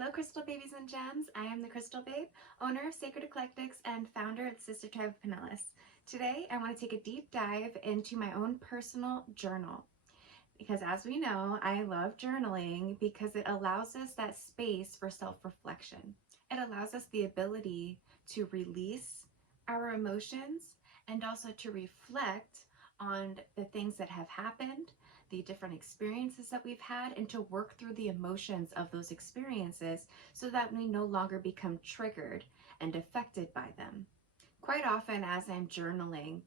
Hello, Crystal Babies and Gems. I am the Crystal Babe, owner of Sacred Eclectics and founder of the Sister Tribe of Pinellas. Today, I want to take a deep dive into my own personal journal because, as we know, I love journaling because it allows us that space for self-reflection. It allows us the ability to release our emotions and also to reflect on the things that have happened, the different experiences that we've had, and to work through the emotions of those experiences so that we no longer become triggered and affected by them. Quite often, as I'm journaling,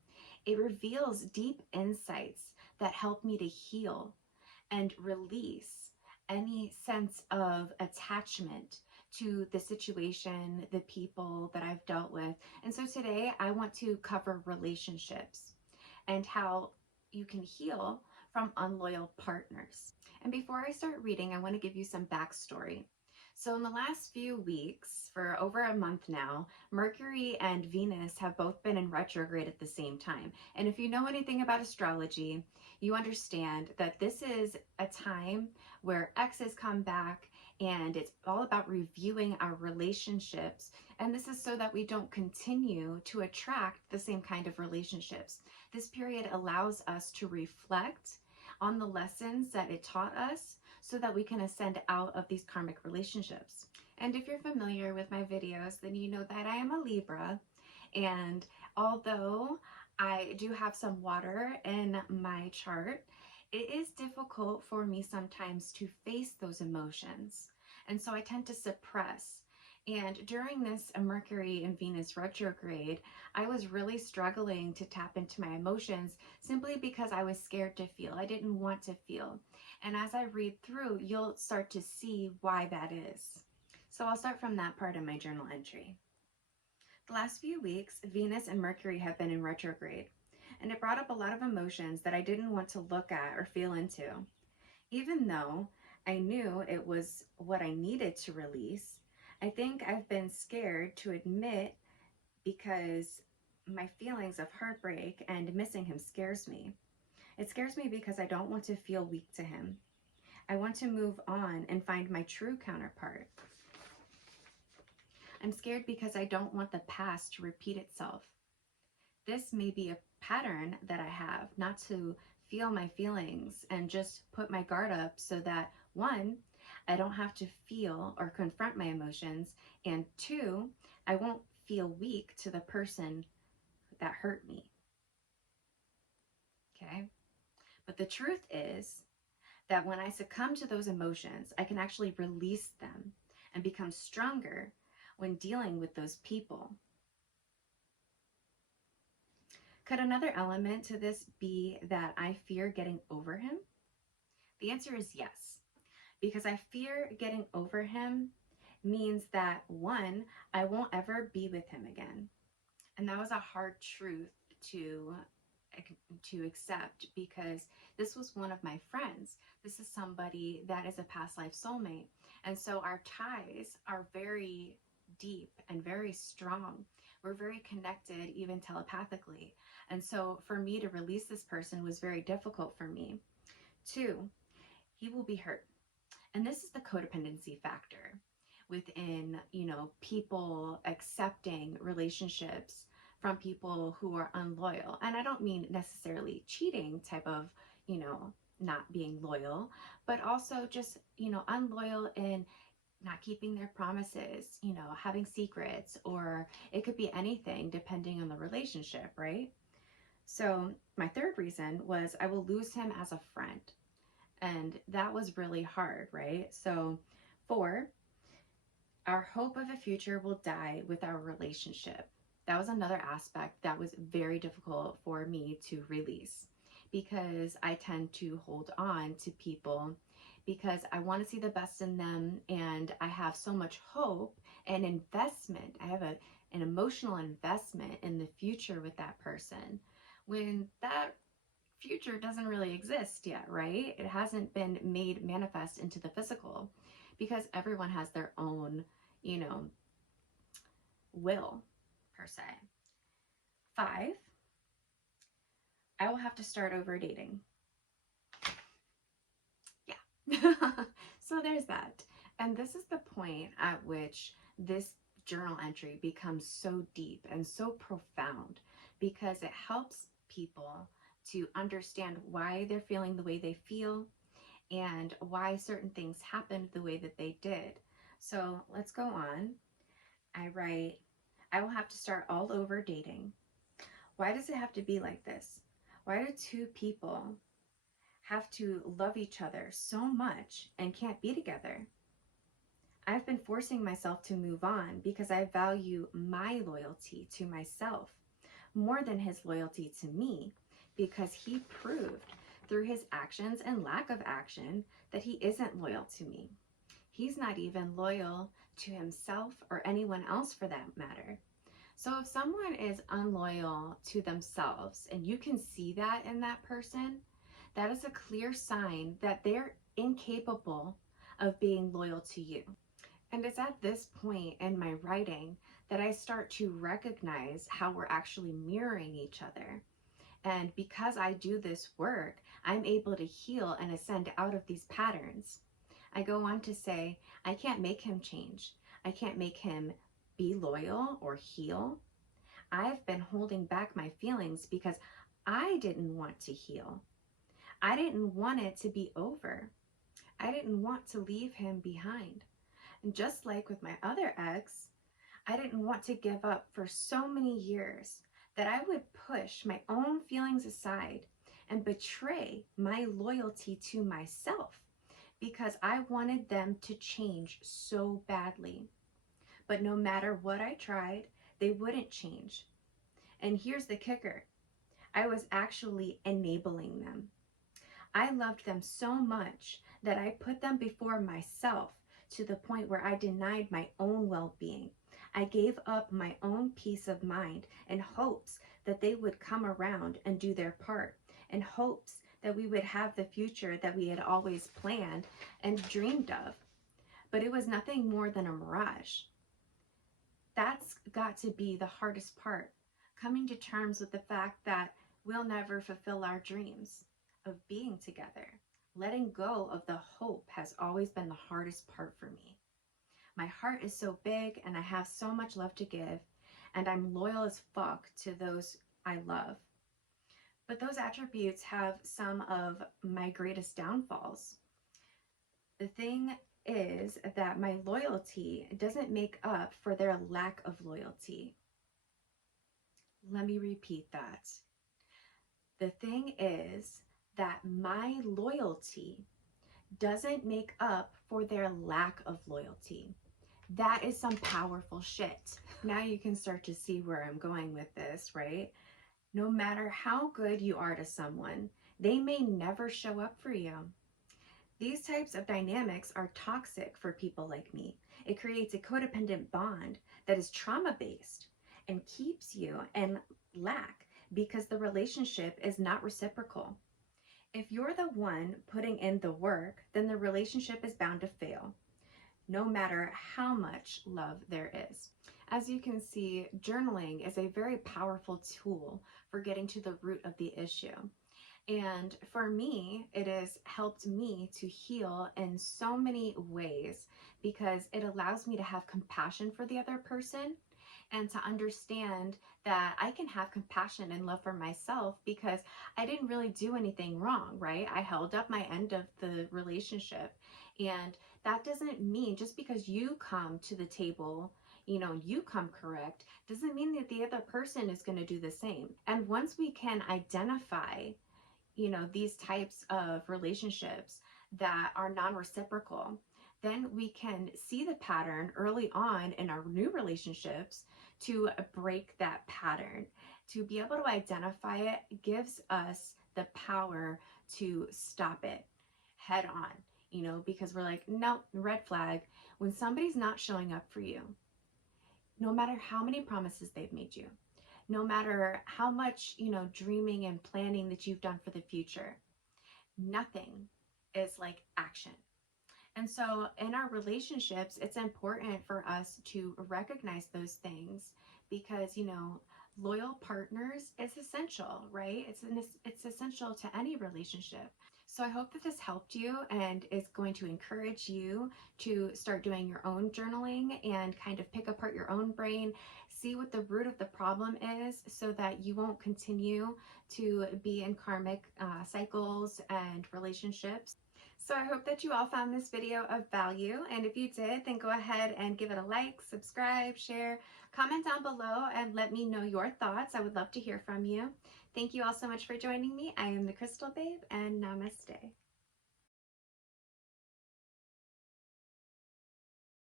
it reveals deep insights that help me to heal and release any sense of attachment to the situation, the people that I've dealt with. And so today I want to cover relationships and how you can heal from unloyal partners. And before I start reading, I want to give you some backstory. So in the last few weeks, for over a month now, Mercury and Venus have both been in retrograde at the same time. And if you know anything about astrology, you understand that this is a time where exes come back and it's all about reviewing our relationships. And this is so that we don't continue to attract the same kind of relationships. This period allows us to reflect on the lessons that it taught us so that we can ascend out of these karmic relationships. And if you're familiar with my videos, then you know that I am a Libra. And although I do have some water in my chart, it is difficult for me sometimes to face those emotions. And so I tend to suppress. And during this Mercury and Venus retrograde, I was really struggling to tap into my emotions simply because I was scared to feel. I didn't want to feel. And as I read through, you'll start to see why that is. So I'll start from that part of my journal entry. The last few weeks, Venus and Mercury have been in retrograde, and it brought up a lot of emotions that I didn't want to look at or feel into. Even though I knew it was what I needed to release, I think I've been scared to admit because my feelings of heartbreak and missing him scares me. It scares me because I don't want to feel weak to him. I want to move on and find my true counterpart. I'm scared because I don't want the past to repeat itself. This may be a pattern that I have, not to feel my feelings and just put my guard up so that, one, I don't have to feel or confront my emotions, and two, I won't feel weak to the person that hurt me. Okay? But the truth is that when I succumb to those emotions, I can actually release them and become stronger when dealing with those people. Could another element to this be that I fear getting over him? The answer is yes, because I fear getting over him means that, one, I won't ever be with him again. And that was a hard truth to accept because this was one of my friends. This is somebody that is a past life soulmate. And so our ties are very deep and very strong. We're very connected, even telepathically. And so for me to release this person was very difficult for me. Two, he will be hurt. And this is the codependency factor within, people accepting relationships from people who are unloyal. And I don't mean necessarily cheating type of, not being loyal, but also just, unloyal in not keeping their promises, having secrets, or it could be anything depending on the relationship, right? So my third reason was I will lose him as a friend. And that was really hard, right? So 4, our hope of a future will die with our relationship. That was another aspect that was very difficult for me to release because I tend to hold on to people because I want to see the best in them, and I have so much hope and investment. I have an emotional investment in the future with that person when that future doesn't really exist yet, right? It hasn't been made manifest into the physical because everyone has their own, will per se. 5, I will have to start over dating. Yeah. So there's that. And this is the point at which this journal entry becomes so deep and so profound because it helps people to understand why they're feeling the way they feel and why certain things happened the way that they did. So let's go on. I write, I will have to start all over dating. Why does it have to be like this? Why do two people have to love each other so much and can't be together? I've been forcing myself to move on because I value my loyalty to myself more than his loyalty to me, because he proved through his actions and lack of action that he isn't loyal to me. He's not even loyal to himself or anyone else for that matter. So if someone is unloyal to themselves and you can see that in that person, that is a clear sign that they're incapable of being loyal to you. And it's at this point in my writing that I start to recognize how we're actually mirroring each other. And because I do this work, I'm able to heal and ascend out of these patterns. I go on to say, I can't make him change. I can't make him be loyal or heal. I've been holding back my feelings because I didn't want to heal. I didn't want it to be over. I didn't want to leave him behind. And just like with my other ex, I didn't want to give up for so many years that I would push my own feelings aside and betray my loyalty to myself because I wanted them to change so badly. But no matter what I tried, they wouldn't change. And here's the kicker, I was actually enabling them. I loved them so much that I put them before myself to the point where I denied my own well-being. I gave up my own peace of mind in hopes that they would come around and do their part, in hopes that we would have the future that we had always planned and dreamed of. But it was nothing more than a mirage. That's got to be the hardest part, coming to terms with the fact that we'll never fulfill our dreams of being together. Letting go of the hope has always been the hardest part for me. My heart is so big and I have so much love to give, and I'm loyal as fuck to those I love. But those attributes have some of my greatest downfalls. The thing is that my loyalty doesn't make up for their lack of loyalty. Let me repeat that. The thing is that my loyalty doesn't make up for their lack of loyalty. That is some powerful shit. Now you can start to see where I'm going with this, right? No matter how good you are to someone, they may never show up for you. These types of dynamics are toxic for people like me. It creates a codependent bond that is trauma-based and keeps you in lack because the relationship is not reciprocal. If you're the one putting in the work, then the relationship is bound to fail, no matter how much love there is. As you can see, journaling is a very powerful tool for getting to the root of the issue. And for me, it has helped me to heal in so many ways because it allows me to have compassion for the other person and to understand that I can have compassion and love for myself because I didn't really do anything wrong, right? I held up my end of the relationship. And that doesn't mean just because you come to the table, you come correct, doesn't mean that the other person is going to do the same. And once we can identify these types of relationships that are non-reciprocal, then we can see the pattern early on in our new relationships to break that pattern. To be able to identify it gives us the power to stop it head on, because we're like, no, red flag. When somebody's not showing up for you, no matter how many promises they've made you, no matter how much, dreaming and planning that you've done for the future, nothing is like action. And so in our relationships, it's important for us to recognize those things because, loyal partners is essential, right? It's essential to any relationship. So I hope that this helped you and is going to encourage you to start doing your own journaling and kind of pick apart your own brain, see what the root of the problem is so that you won't continue to be in karmic cycles and relationships. So I hope that you all found this video of value, and if you did, then go ahead and give it a like, subscribe, share, comment down below, and let me know your thoughts. I would love to hear from you. Thank you all so much for joining me. I am the Crystal Babe, and namaste.